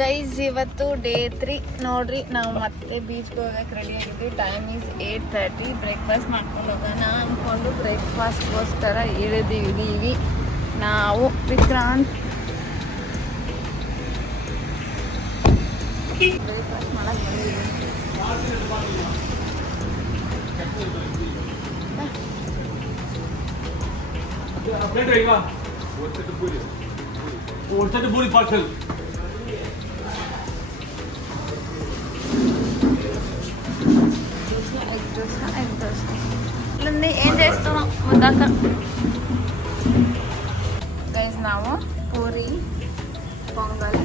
Guys ಇವತ್ತು day 3 ನೋಡ್ರಿ. ನಾವು ಮತ್ತೆ ಬೀಚ್ಗೆ ಹೋಗಕ್ಕೆ ರೆಡಿ ಆಗಿದ್ವಿ. Time is 8:30. ಬ್ರೇಕ್ಫಾಸ್ಟ್ ಮಾಡ್ಕೊಂಡು ಹೋಗೋಣ ಅಂದ್ಕೊಂಡು ಬ್ರೇಕ್ಫಾಸ್ಟ್ಗೋಸ್ಕರ ಇಳಿದೀವಿ ನಾವು. ವಿಕ್ರಾಂತ್ ಬ್ರೇಕ್ಫಾಸ್ಟ್ ಮಾಡಕ್ಕೆ ಬಂದಿದ್ದೀವಿ. ఏం చేస్తున్నాం ముద్దాక గైస్. ನಾವು పూరి పొంగల్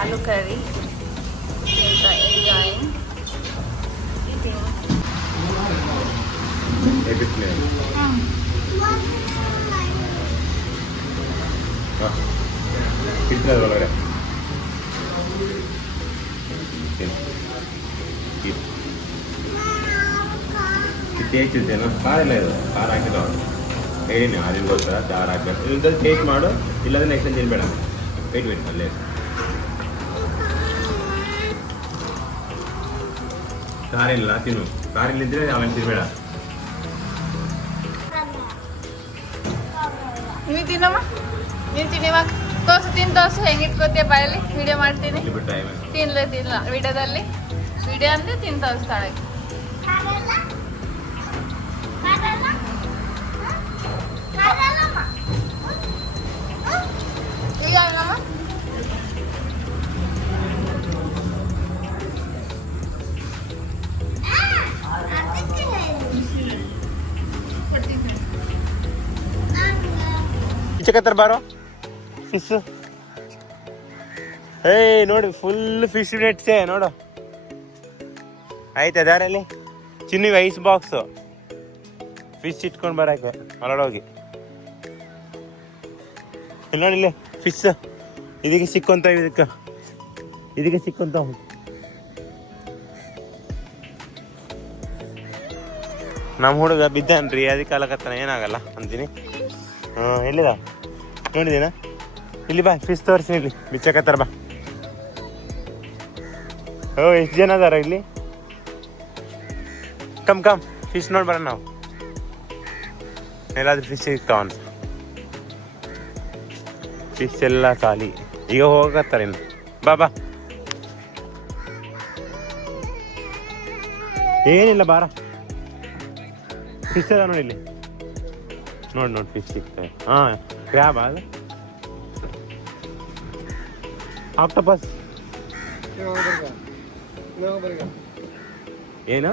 ఆలు కర్రీ ఎంజాయింగ్ ఈటింగ్. ಟೇಸ್ಟಿದ್ದೇನೋ ಖಾರ ಇಲ್ಲ, ಇದು ಖಾರ ಹಾಕಿಲ್ಲ ಅವರು ಹೇಳಿ ಅದಕ್ಕೋಸ್ಕರ ಖಾರ ಹಾಕಬೇಕು. ಇಲ್ಲದ್ರೆ ಟೇಸ್ಟ್ ಮಾಡು, ಇಲ್ಲಾಂದ್ರೆ ನೆಕ್ಸ್ಟ್ ಟೈಮ್ ತಿನ್ಬೇಡ. ವೇಟ್ ಅಲ್ಲೇ ಖಾರ ಇಲ್ಲ ತಿನ್ನು. ಖಾರ ಇಲ್ಲಿದ್ರೆ ಅವನು ತಿನ್ಬೇಡ. ನೀವು ತಿನ್ನಮ್ಮ, ನೀವು ತಿನ್ನಿವಾಗ ತೋರ್ಸು ಹೆಂಗಿಟ್ಕೋತೀಯ ಬಾಯಲ್ಲಿ. ವಿಡಿಯೋ ಮಾಡ್ತೀನಿ. ತಿನ್ನಲ್ಲ ವಿಡಿಯೋದಲ್ಲಿ. ವಿಡಿಯೋ ಅಂದರೆ ತಿಂದು ತೋರಿಸ್ತಾಳೆ. ಈಗ ಏನಮ್ಮ ಚಿಕ್ಕತ್ರ ಬಾರೋ ಫಿಶ್. ನೋಡಿ ಫುಲ್ ಫಿಶ್ ನೆಟ್ಸೆ ನೋಡು. ಆಯ್ತಾ ದಾರಲ್ಲಿ ಚಿನ್ನಿಗೆ ಐಸ್ ಬಾಕ್ಸ್ ಫಿಶ್ ಇಟ್ಕೊಂಡು ಬರಕ್ಕೆ ಹೊರಡೋಗಿ. ಇಲ್ಲಿ ನೋಡಿ, ಇಲ್ಲಿ ಫಿಶ್ ಇದಕ್ಕೆ ಸಿಕ್ಕಂತ, ಇದಕ್ಕೆ ಸಿಕ್ಕಂತ. ನಮ್ಮ ಹುಡುಗ ಬಿದ್ದಾನ್ರಿ, ಅದಕ್ಕೆ ಅಲಕತ್ತಾನ. ಏನಾಗಲ್ಲ ಅಂತೀನಿ. ಎಲ್ಲಿದ ನೋಡಿದೀನ? ಇಲ್ಲಿ ಬಾ, ಫಿಶ್ ತೋರಿಸಿ. ಇಲ್ಲಿ ಬಿಚ್ಚಕತ್ತಾರ ಬಾ. ಎಷ್ಟು ಜನ ಅದಾರ ಇಲ್ಲಿ? ಕಮ್ ಫಿಶ್ ನೋಡ್ಬಾರ. ನಾವು ಎಲ್ಲಾದ್ರೂ ಫಿಶ್ ಸಿಗ್ತಾವ. ಫಿಶ್ ಎಲ್ಲ ಖಾಲಿ. ಈಗ ಹೋಗತ್ತಾರ ಇನ್ನು. ಬಾ ಏನಿಲ್ಲ ಬಾರ. ಫಿಶ್ ಅದ ನೋಡಿ ಇಲ್ಲಿ. ನೋಡಿ ಫಿಶ್ ಸಿಗ್ತವೆ. ಕ್ರ್ಯಾಬ್ ಅದು, ಆಕ್ಟೋಪಸ್. ಏನು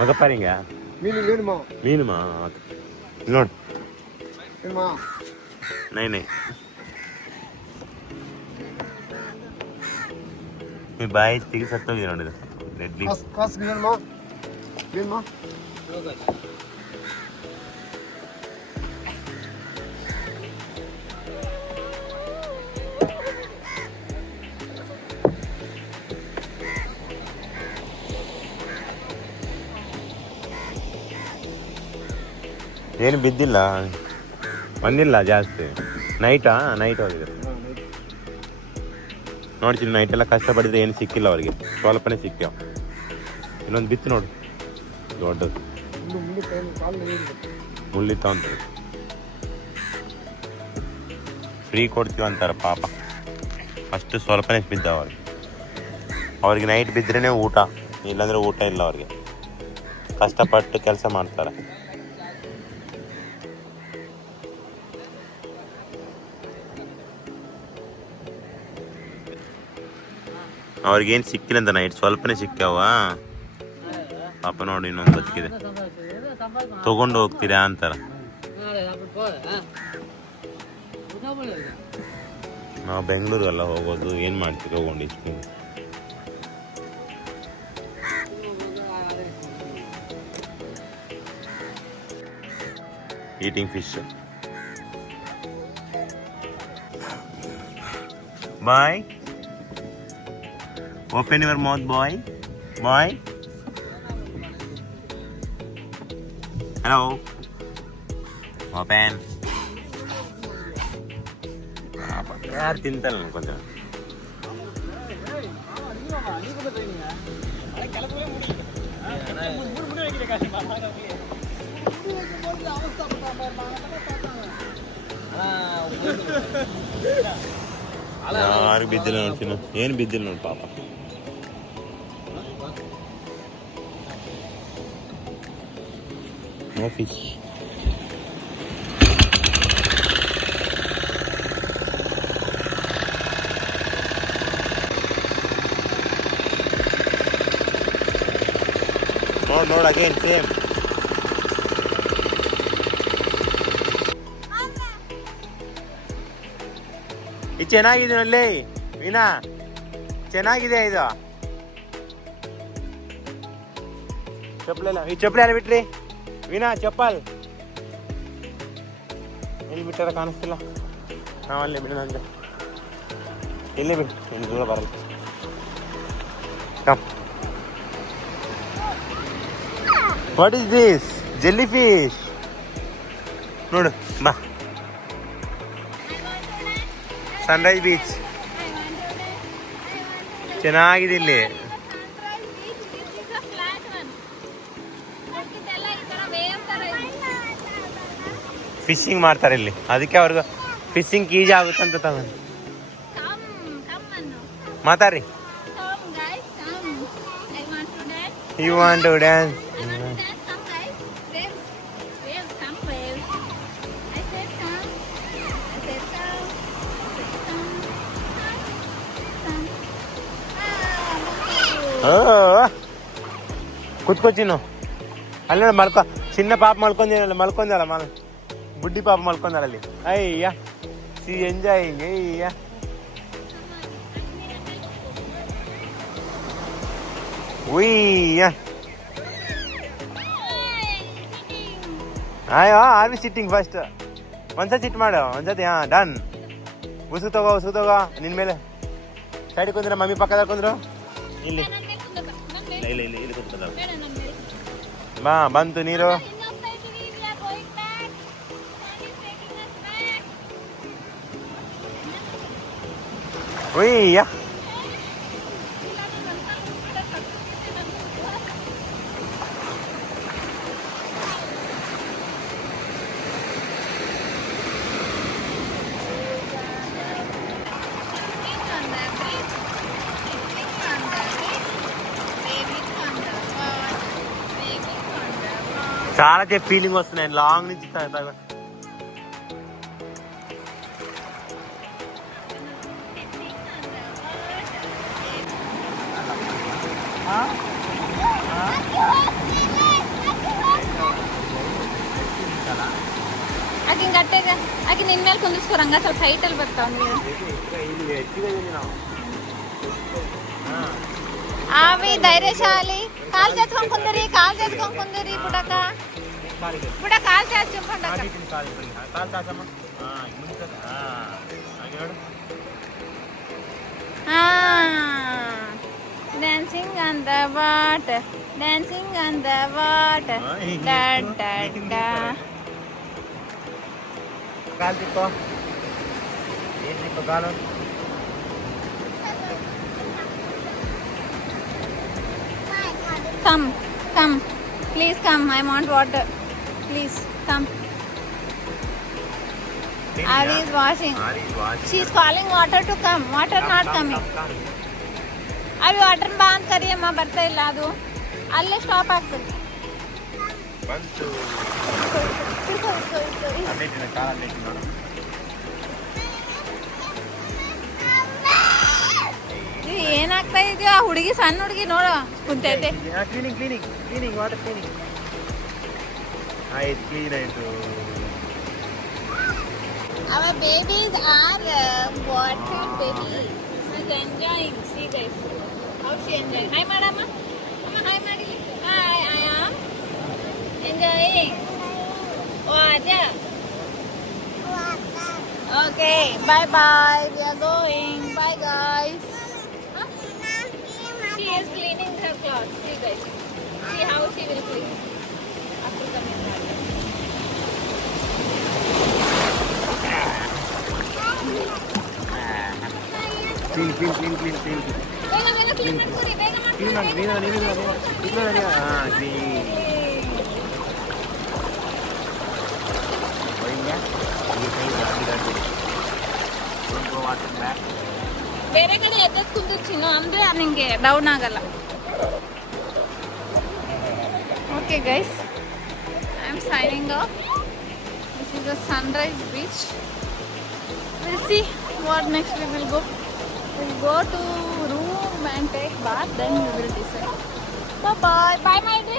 ಮಗಪರಿಂಗ? ಮೀನು ನೋಡಿ. ನೈ ಬಾಯಿ ತೆಗಿ ಸತ್ತೋಗಿದೆ ನೋಡಿದ. ಡೆಡ್ಲಿ ಏನು ಬಿದ್ದಿಲ್ಲ, ಬಂದಿಲ್ಲ ಜಾಸ್ತಿ. ನೈಟ್ ಹೋಗಿದ್ರು. ನೋಡ್ತೀನಿ, ನೈಟೆಲ್ಲ ಕಷ್ಟಪಟ್ಟಿದ್ರೆ ಏನು ಸಿಕ್ಕಿಲ್ಲ ಅವ್ರಿಗೆ, ಸ್ವಲ್ಪನೇ ಸಿಕ್ಕ್ಯಾವ. ಇನ್ನೊಂದು ಬಿತ್ತು ನೋಡು, ದೊಡ್ಡದು ಮುಳ್ಳಿತ್ತ ಅಂತ. ಫ್ರೀ ಕೊಡ್ತೀವಿ ಅಂತಾರೆ ಪಾಪ. ಅಷ್ಟು ಸ್ವಲ್ಪನೇ ಬಿದ್ದಾವ ಅವ್ರಿಗೆ. ನೈಟ್ ಬಿದ್ರೇ ಊಟ, ಇಲ್ಲಾಂದರೆ ಊಟ ಇಲ್ಲ ಅವ್ರಿಗೆ. ಕಷ್ಟಪಟ್ಟು ಕೆಲಸ ಮಾಡ್ತಾರೆ. ಅವ್ರಿಗೇನು ಸಿಕ್ಕಿಲ್ಲ ಅಂತ ನೈಟ್ ಸ್ವಲ್ಪನೇ ಸಿಕ್ಕ್ಯಾವ ಪಾಪ. ನೋಡಿ ಇನ್ನೊಂದು ಬದುಕಿದೆ, ತಗೊಂಡು ಹೋಗ್ತೀರಾ ಅಂತಾರ. ನಾವು ಬೆಂಗಳೂರಿಗೆಲ್ಲ ಹೋಗೋದು, ಏನು ಮಾಡ್ತೀವಿ ತಗೊಂಡು ಇಷ್ಟು. Eating fish. Bye. Open your mouth, boy. Hello. Open. ಯಾರು ತಿಂತಲ್ಲ ಕೊಂಚ. ಯಾರು ಬಿದ್ದಿಲ್ಲ ನೋಡ್ತೀನಿ, ಏನು ಬಿದ್ದಿಲ್ಲ ನೋಡಿ ಪಾಪ. No fish. ನೋಡ್ ಅಗೇನ್ ಸೇಮ್. ಇದು ಚೆನ್ನಾಗಿದೆ ಅಲ್ಲಿ ವೀಣಾ, ಚೆನ್ನಾಗಿದೆ ಇದು. ಚಪ್ಪಲೆಲ್ಲ ಈ ಚಪ್ಪಲಿ ಎಲ್ಲ ಬಿಟ್ರಿ ವೀಣಾ, ಚಪ್ಪಲ್ ಎಲ್ಲಿ ಬಿಟ್ಟಾರ ಕಾಣಿಸ್ತಿಲ್ಲ. ಅಲ್ಲೇ ಬಿಡ, ನಂಗೆ ಇಲ್ಲೇ ಬಿಡು, ಇನ್ನು ದೂರ ಬರಲ್ಲ. Come. What is this? Jelly fish ನೋಡು, ಬಾ. ಸನ್ರೈಸ್ ಬೀಚ್ ಚೆನ್ನಾಗಿದೆ ಇಲ್ಲಿ. ಫಿಶಿಂಗ್ ಮಾಡ್ತಾರೆ ಇಲ್ಲಿ, ಅದಕ್ಕೆ ಅವ್ರಿಗೆ ಫಿಶಿಂಗ್ ಈಜಿ ಆಗುತ್ತೆ ಅಂತ ತಗೊಂಡು ಮಾತಾಡ್ರಿ. You want to dance? ಕೂತ್ಕೋ ಚಿನ್ನು, ಅಲ್ಲಿ ಮಲ್ಕೊ. ಚಿನ್ನ ಪಾಪ ಮಲ್ಕೊಂಡಲ್ಲ ಬುಡ್ಡಿ ಪಾಪ ಮಲ್ಕೊಂಡಲ್ಲ ಅಲ್ಲಿ. ಅಯ್ಯ ಸಿ ಎಂಜಾಯಿಂಗ್. ಅಯ್ಯ ಉಯ್ಯ. ಅಯ್ಯೋ, ಆರ್ ವಿ ಸಿಟ್ಟಿಂಗ್ ಫಸ್ಟ್. ಒಂದ್ಸತಿ ಸಿಟ್ ಮಾಡು, ಒಂದ್ಸತಿ. ಹಾ, ಡನ್. ಉಸು ತಗೋ ನಿನ್ ಮೇಲೆ. ಸೈಡ್ ಕುಂದ್ರ, ಮಮ್ಮಿ ಪಕ್ಕದಾಗ ಕುಂದ್ರು. ಇಲ್ಲಿ ಇಲ್ಲಿ ಕುಂತ್ಕೊಂಡ. ಬಾ, ಬಂತು ನೀರು. ಉಯ್ಯ. చాలా ఫీలింగ్ వస్తున్నాయి లాంగ్ నుంచి. ಆಕೆ ಗಟ್ಟೆಗೆ ಆಕೆ ನಿನ್ ಮೇಲೆ ಕುಂದಿಸ್ಕೊ, ರಂಗ ಸ್ವಲ್ಪ ಹೈಟಲ್ಲಿ ಬರ್ತಾವ. ಆವಿ ಧೈರ್ಯಶಾಲಿ. ಕಾಲ್ ಚಾಚ್ಕೊಂಡ್ ಕುಂದ್ರಿ, ಬುಡಕ ಕಾಲ್ ಚಾಚ್ಕೊಂಡ. Dancing on the water, dancing on the water. ಕಾಲ್ ತಿಕ್ಕೋ, ಏನ್ ತಿಕ್ಕೋ ಕಾಲು. Come, please come. I want water. Please come. Ari is washing. She is calling water to come. Water not coming. Abi water band kariye ma, barta illa adu. Alle stop ಆಗ್ತದೆ. ಬಂತು. ಅಲ್ಲಿನ ಕಾಲ ಅಲ್ಲಿ ನೋಡು. ಏನಾಗ್ತಾ ಇದೆಯೋ? ಆ ಹುಡುಗಿ, ಸಣ್ಣ ಹುಡುಗಿ ನೋಡು ಕುಂತೈತೆ. ಕ್ಲೀನಿಂಗ್ ವಾಟರ್ ಕ್ಲೀನಿಂಗ್ ಆಯ್ತು, ಕ್ಲೀನ್ ಆಯ್ತು. Our babies are water babies. She's enjoying. See guys, how she enjoying. Hi madam. Hi madam. Hi, I am enjoying. Water. Okay, bye bye. We are going. Bye guys. She is cleaning her clothes. See guys. See how she will clean after coming back. Clean. ಬೇಗ ಬೇಗ clean ಮಾಡ್ಕೊರಿ, ಬೇಗ ಬೇರೆ ಕಡೆ ಎದ್ದದ್ ಕುಂದು ಚಿನ್ನು ಅಂದ್ರೆ ನಿಂಗೆ down ಆಗಲ್ಲ. Okay guys, I am signing off. This is the Sunrise beach. Will see what next we will go. We'll go to room and take bath, then we will decide. Bye. Bye ಮಾಡ್ರಿ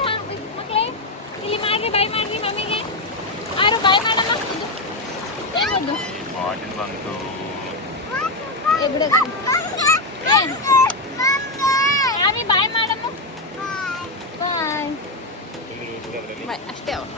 ಮಕ್ಕಳೇ. ಇಲ್ಲಿ ಮಾಡ್ರಿ, by ಮಾಡ್ರಿ ಮಮ್ಮಿಗೆ. ಆರು by ಮಾಡಮ್ಮ. ಏನದು? Bottle ಬಂತು. ಬಿಡ. ಆಮಿ ಬೈ ಮಾಡಮ್ಮ. ಬಾಯ್. ಬಾಯ್ ಅಷ್ಟೇ ಅವ್ರು